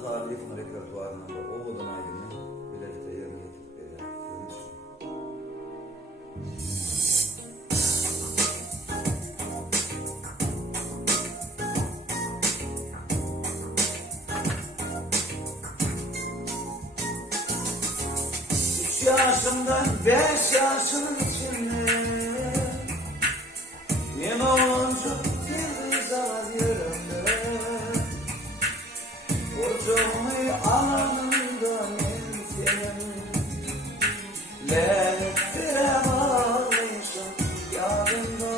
Halif'in repertuarında Oğuz'un aydını birlikte yerine getirip Üç yaşımdan 5 yaşının içinde yine olunca bir rıza yerimde Kocuğumu anında menzilim Lenklere bağlıyım yadımda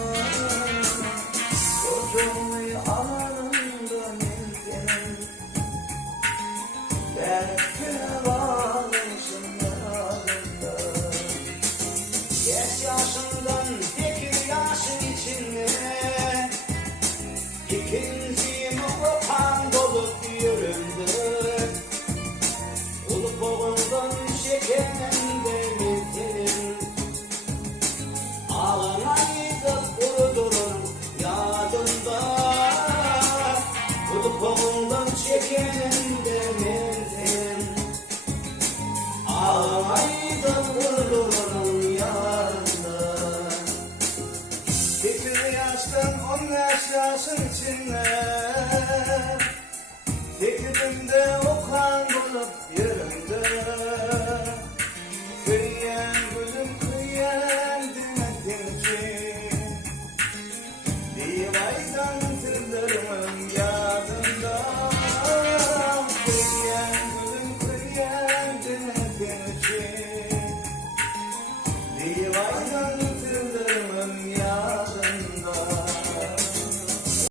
Kocuğumu anında menzilim Lenklere bağlıyım yadımda 5 yaşından 8 yaşın içinde İkinciyim okan dolup yüründü Ulup oğuldan çeken denizlerim Ağına yıkıp kurudurur yadında Ulup oğuldan çeken